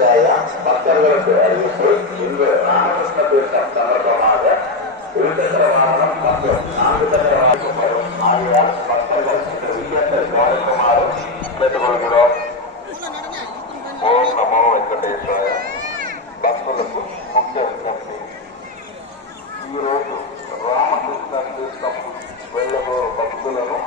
அறிவிச்சாய பக்தர்களுக்கு அறிவிப்பு இன்று ராமகிருஷ்ண தீர்த்தம் சந்தர்ப்பமாக இருசக்கர வாகனம் மற்றும் 4 சக்கர வாகனம் ஆகியால் பக்தர்கள் இந்த விஷயத்தை கவனிக்குமாறு கேட்டுக்கொள்கிறோம். ஓம் நமோ வெங்கடேசாய. భక్తులకు ముఖ్య విజ్ఞప్తి. ఈరోజు రామకృష్ణ తీర్థం వెళ్ళబో భక్తులను